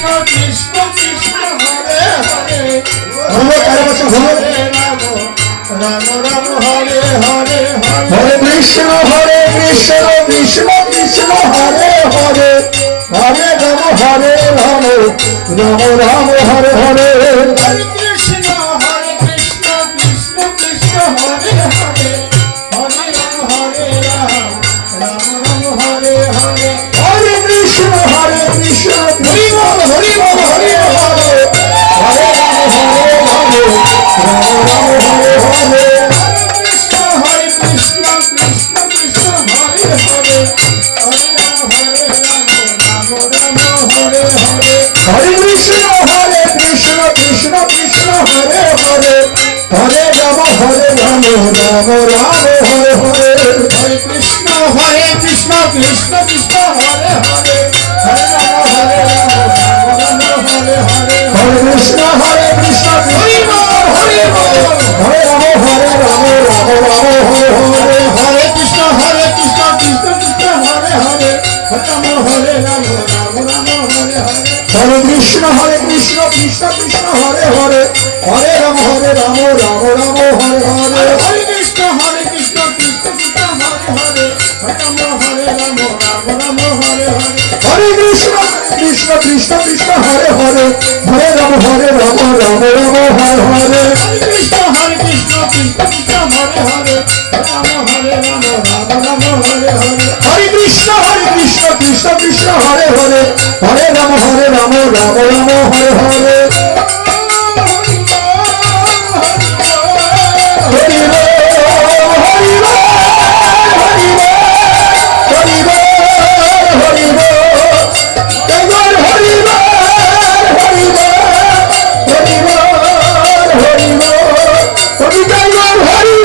কৃষ্ণ কৃষ্ণ হরে হরে হরে কারে বসে হরে রাম রাম রাম হরে হরে হরে হরে কৃষ্ণ কৃষ্ণ কৃষ্ণ হরে হরে হরে রাম রাম রাম হরে হরে হরে কৃষ্ণ কৃষ্ণ কৃষ্ণ হরে হরে হরে রাম রাম রাম হরে হরে হরে কৃষ্ণ কৃষ্ণ হরি বল হরি বল হরে হরে হরে রাম রাম রাম হরে হরে কৃষ্ণ কৃষ্ণ কৃষ্ণ কৃষ্ণ হরে হরে হরে রাম রাম রাম হরে হরে হরে কৃষ্ণ কৃষ্ণ কৃষ্ণ হরে হরে হরে রাম রাম রাম হরে হরে হরে কৃষ্ণ কৃষ্ণ কৃষ্ণ কৃষ্ণ হরে হরে হরে রাম রাম হরে হরে হরে কৃষ্ণ কৃষ্ণ হরি বল হরি বল হরে রাম রাম হরে হরে হরে কৃষ্ণ কৃষ্ণ কৃষ্ণ হরে হরে হরে রাম হরে রাম রাম হরে হরে হরে কৃষ্ণ কৃষ্ণ কৃষ্ণ হরে হরে হরে রাম রাম রাম হরে হরে হরে কৃষ্ণ কৃষ্ণ কৃষ্ণ কৃষ্ণ হরে হরে হরে রাম হরে রাম রাম হরে হরে হরে কৃষ্ণ কৃষ্ণ কৃষ্ণ কৃষ্ণ হরে হরে হরে রাম রাম রাম হরে হরে হরে কৃষ্ণ কৃষ্ণ কৃষ্ণ হরে হরে হরে রাম হরে রাম রাম হরে হরে হরে কৃষ্ণ কৃষ্ণ কৃষ্ণ হরে হরে হরে রাম রাম রাম হরে হরে হরি বল হরি বল হরি বল হরি বল হরি বল হরি বল হরি বল হরি বল হরি বল হরি বল হরি